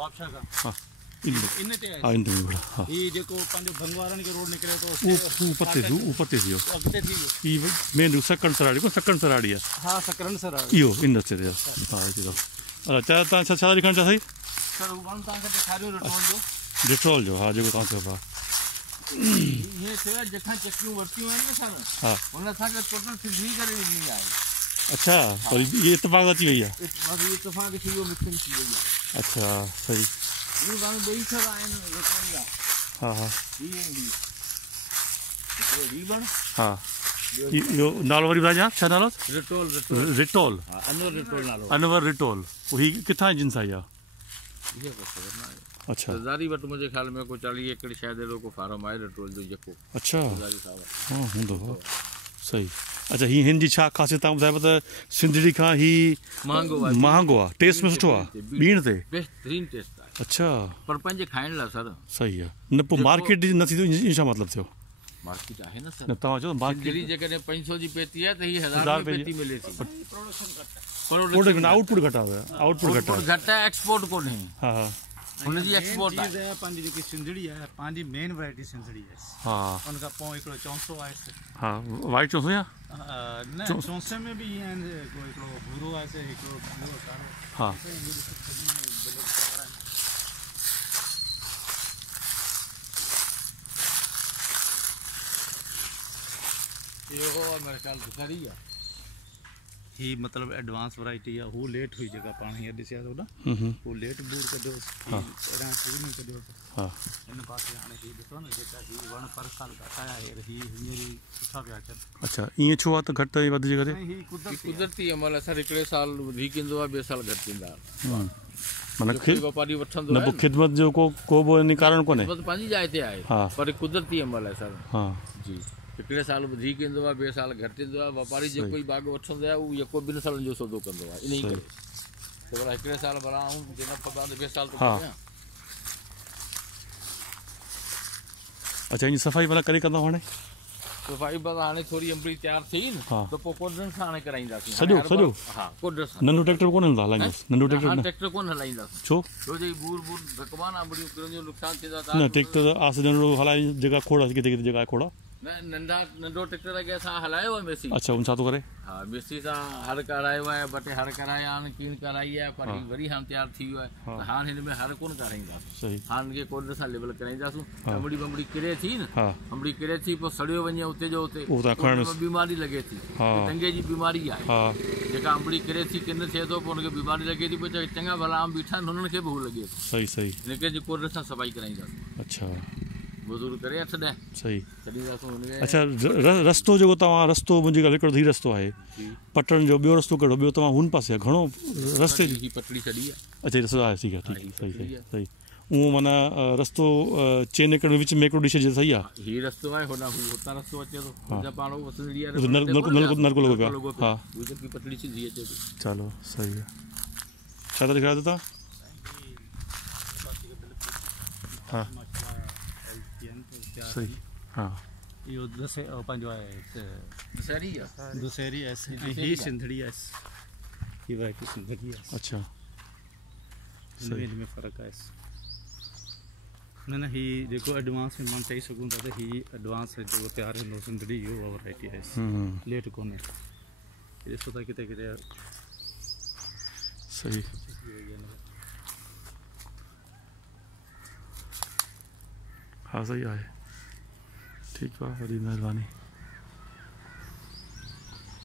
वापसा का हां इन ते हां इन में बड़ा हां ये देखो पंजो भंगवारन के रोड निकले तो ऊपर ते थियो अगते थी ई मेन सकन सराड़ी है हां सकरन सराड़ी इहो इन ते हां ये तो अच्छा ता छा दिखण चा सही सर वन ता के दिखारियो डिटोल जो हां जो ता के बा ये तेरा जखा चक्कियों वर्तियों है ना सर हां उन सा के टोटल सिद्धि करे नहीं आई अच्छा और ये इत्तेफाक अची वई है बस ये इत्तेफाक थी वो मिक्सिंग थी गई है अच्छा सही ये बात बेई सब आए ना रोटियां हां हां ये रीबन हां यो नालो वरी बाजा छा नालो रिटोल हां अनवर रिटोल नालो अनवर रिटोल वही किथा जिंस आया ये को खबर ना अच्छा सरदारी वट मुझे ख्याल में को 40 एकड़ शायद एरो को फार्म आए रिटोल जो जको अच्छा सरदारी साहब हां हुंदो सही अच्छा ही हिंदी छा खासियत ॿुधायो त सिंधड़ी खां ही महांगो आहे टेस्ट में सुठो आहे बीण ते बेहतरीन टेस्ट आहे अच्छा पर पंहिंजे खाइण लाइ सर सही आहे न पोइ मार्केट न थी इन छा मतिलबु थियो मार्केट आहे न सर न तव्हां चओ मार्केट जेकॾहिं 500 जी पेती आहे त ही 1000 में पेती मिले थी प्रोडक्शन आउटपुट घटा है आउटपुट घटा एक्सपोर्ट कोन्हे हां हां हुन जी एक्सपोर्ट है पांजी जेकी सिंधड़ी है पांजी मेन वैरायटी सिंधड़ी है हां उनका पो एकड़ो चौंसो आहे हां वाइट चौंसो या न चौंसे में भी है कोई एकड़ो भूरो आहे से एकड़ो भूरो कारो हां ये हो मेरे ख्याल से करी है ही मतलब एडवांस वैरायटी है वो लेट हुई जगह पाण ही दिसिया तो ना वो लेट बूर कढो एरा शुरू में कढो हां इन पासे हाने ही दिसो ना जेका ही वन पर साल घटाया है ही मेरी सुठा पिया चल अच्छा ये छो आ त घट वध जे करे ही कुदरती अमल असर एकड़े साल वधी किंदो आ बे साल घट किंदा माने व्यापारी वठंदो न खिदमत जो को बो कारण कोने बस पांजी जाय ते आहे पर कुदरती अमल है सर हां जी एकड़े साल वधी किंदो आ बे साल घट किंदो आ व्यापारी जे कोई बाग वठंदो आ उ यको बिन साल जो सौदो कंदो आ इने करे तो बड़ा एकड़े साल भरा हूं जेना पता बे साल तो हां अच्छा इन सफाई वाला करे कंदा हाने सफाई बस हाने थोड़ी अंबड़ी तैयार थी न तो पो कोडन सां हाने कराईंदासी सजो हां कोडन सां नंदो ट्रैक्टर कोन हलाईंदा नंदो ट्रैक्टर कोन हलाईंदा छो जे बूर धकमान अंबड़ी करन जो नुकसान थींदा ता न ट्रैक्टर आस नंदो हलाई जगह खोड़ा किते किते जगह खोड़ा न नंदो ट्रैक्टर के असां हलायो है मेसी अच्छा उन छा तो करे हां मेसी सा हर करायो है बटे हर कराया आन कीन कराई है पर वरी हां तैयार थी है हां इन में हर कोन कराईंदा सही हां के कोड सा लेवल कराईंदासु अंबड़ी बंबड़ी किरे थी न अंबड़ी किरे थी पर सड़ियो वने उते जो उते बीमारी लगे थी टंगे जी बीमारी है हां जेका अंबड़ी किरे थी किन थे तो उनके बीमारी लगे थी पर चंगा भला आम बीठा उनन के भू लगे सही सही लेकिन जो कोड सा सफाई कराईंदा अच्छा बुजुर्ग करे अठ दे सही चलींदासु अच्छा रस्तो जो तवा रस्तो मुंजी गल एकड़ो धी रस्तो है पटन जो बियो रस्तो कड़ो बियो तवा हुन पासे घणो रस्ते की पटड़ी चढ़ी है अच्छा रस्तो है ठीक है ठीक सही सही सही वो माना रस्तो चेन एकड़ विच में एकड़ो डिश जे सही है ही रस्तो है होना होता रस्तो अचे तो जा पाणो वसंदी है नलको लोगो हां उधर की पटड़ी सीधी अचे चलो सही है छा दिखा देता हां सही हां यो दसे पंजो है दुसेरी है ही सिंधड़ी है ये वैरायटी सिंधड़ी है अच्छा सही में फर्क है न ही देखो एडवांस में मन चई सकूं त ही एडवांस है जो तैयार है नो सिंधड़ी यो वैरायटी है लेट कोने ये सोता किते किते सही हाँ सही है ठीक है बड़ी मेहरबानी।